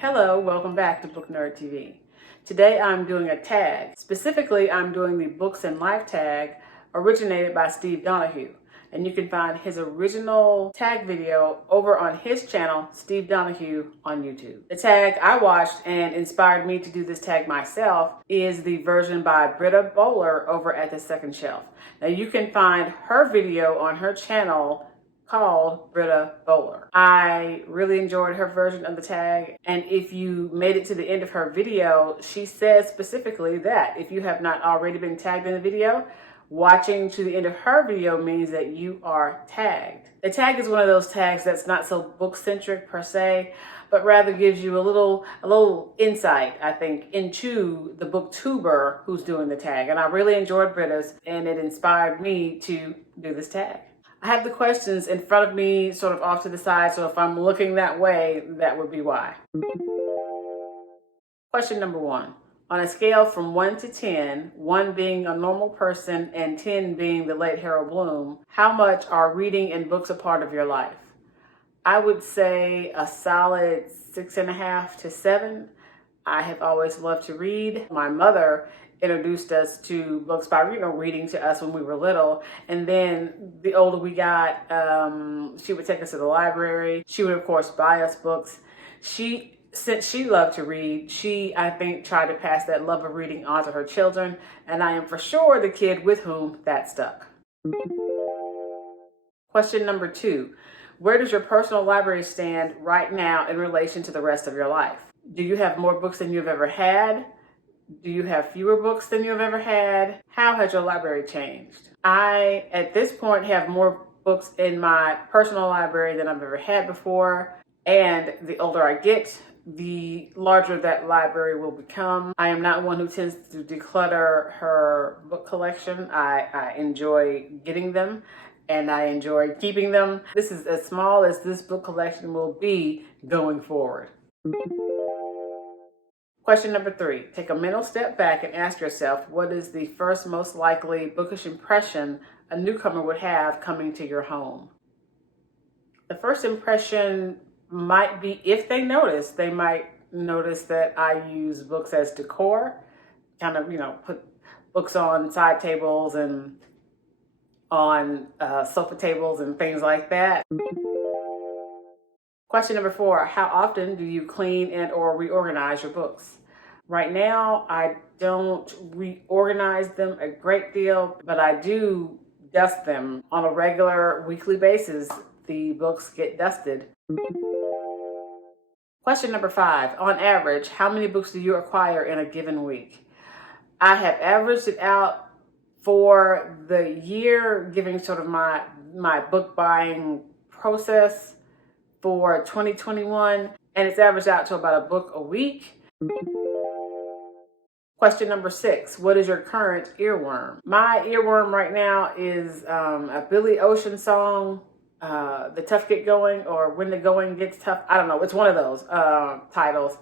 Hello, welcome back to Book Nerd TV. Today I'm doing a tag. Specifically, I'm doing the Books and Life tag originated by Steve Donoghue. And you can find his original tag video over on his channel, Steve Donoghue, on YouTube. The tag I watched and inspired me to do this tag myself is the version by Britta Bohler over at The Second Shelf. Now you can find her video on her channel called Britta Bohler. I really enjoyed her version of the tag, and if you made it to the end of her video, she says specifically that if you have not already been tagged in the video, watching to the end of her video means that you are tagged. The tag is one of those tags that's not so book-centric per se, but rather gives you a little insight, I think, into the booktuber who's doing the tag. And I really enjoyed Britta's, and it inspired me to do this tag. I have the questions in front of me, sort of off to the side, so if I'm looking that way, that would be why. Question number 1. On a scale from 1 to 10, 1 being a normal person and 10 being the late Harold Bloom, how much are reading and books a part of your life? I would say a solid 6.5 to 7. I have always loved to read. My mother introduced us to books by reading to us when we were little, and then the older we got, she would take us to the library. She would of course buy us books. Since she loved to read, she, I think, tried to pass that love of reading on to her children, and I am for sure the kid with whom that stuck. Question number 2. Where does your personal library stand right now in relation to the rest of your life? Do you have more books than you've ever had? Do you have fewer books than you've ever had? How has your library changed? I, at this point, have more books in my personal library than I've ever had before. And the older I get, the larger that library will become. I am not one who tends to declutter her book collection. I enjoy getting them and I enjoy keeping them. This is as small as this book collection will be going forward. Question number 3. Take a mental step back and ask yourself, what is the first most likely bookish impression a newcomer would have coming to your home? The first impression might be, if they might notice that I use books as decor, kind of, put books on side tables and on sofa tables and things like that. Question number 4, how often do you clean and or reorganize your books? Right now, I don't reorganize them a great deal, but I do dust them on a regular weekly basis. The books get dusted. Question number 5, on average, how many books do you acquire in a given week? I have averaged it out for the year, giving sort of my book buying process for 2021, and it's averaged out to about a book a week. Question number 6, what is your current earworm? My earworm right now is a Billy Ocean song, The Tough Get Going, or When the Going Gets Tough. I don't know, it's one of those titles.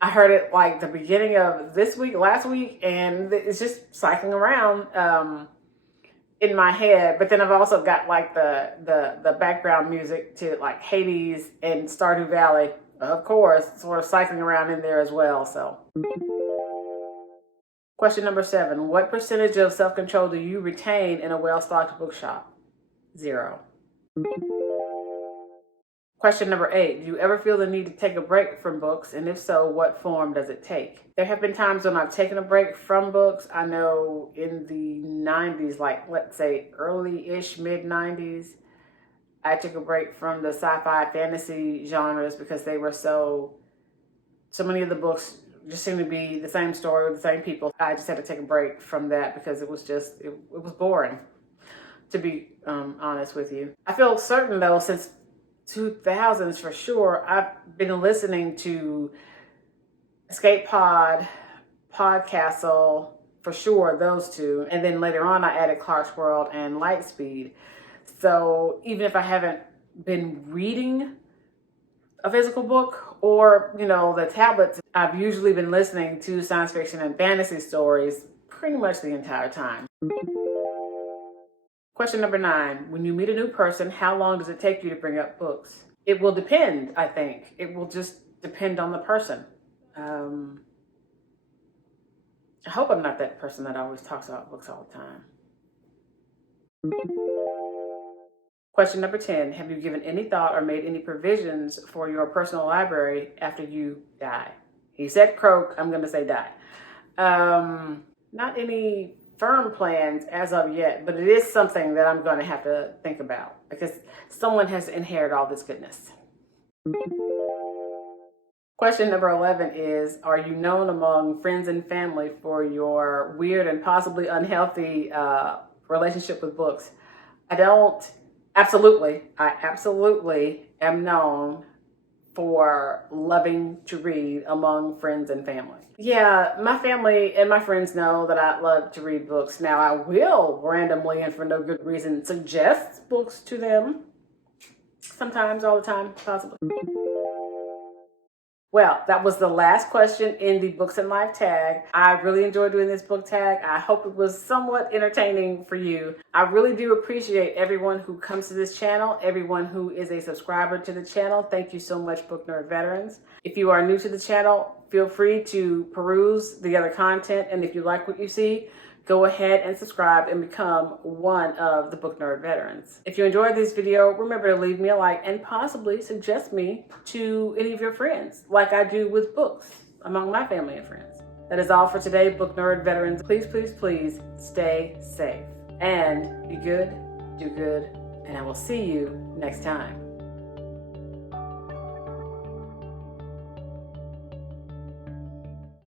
I heard it like the beginning of last week, and it's just cycling around in my head. But then I've also got like the background music to like Hades and Stardew Valley, of course, sort of cycling around in there as well. So, question number 7, what percentage of self-control do you retain in a well-stocked bookshop? 0. Question number 8, do you ever feel the need to take a break from books? And if so, what form does it take? There have been times when I've taken a break from books. I know in the 90s, like let's say early-ish, mid-90s, I took a break from the sci-fi fantasy genres because they were so many of the books just seemed to be the same story with the same people. I just had to take a break from that because it was boring, to be honest with you. I feel certain though, since 2000s for sure, I've been listening to Escape Pod, Podcastle, for sure, those two. And then later on, I added Clark's World and Lightspeed. So even if I haven't been reading a physical book or, the tablets, I've usually been listening to science fiction and fantasy stories pretty much the entire time. Question number 9, when you meet a new person, how long does it take you to bring up books? It will depend, I think. It will just depend on the person. I hope I'm not that person that always talks about books all the time. Question number 10, have you given any thought or made any provisions for your personal library after you die? He said croak, I'm going to say die. Not any firm plans as of yet, but it is something that I'm going to have to think about because someone has inherited all this goodness. Question number 11 is, are you known among friends and family for your weird and possibly unhealthy relationship with books? I absolutely am known for loving to read among friends and family. Yeah, my family and my friends know that I love to read books. Now, I will randomly and for no good reason suggest books to them. Sometimes, all the time, possibly. Well, that was the last question in the Books and Life tag. I really enjoyed doing this book tag. I hope it was somewhat entertaining for you. I really do appreciate everyone who comes to this channel, everyone who is a subscriber to the channel. Thank you so much, Book Nerd Veterans. If you are new to the channel, feel free to peruse the other content. And if you like what you see, go ahead and subscribe and become one of the Book Nerd Veterans. If you enjoyed this video, remember to leave me a like and possibly suggest me to any of your friends, like I do with books among my family and friends. That is all for today, Book Nerd Veterans. Please, please, please stay safe and be good, do good, and I will see you next time.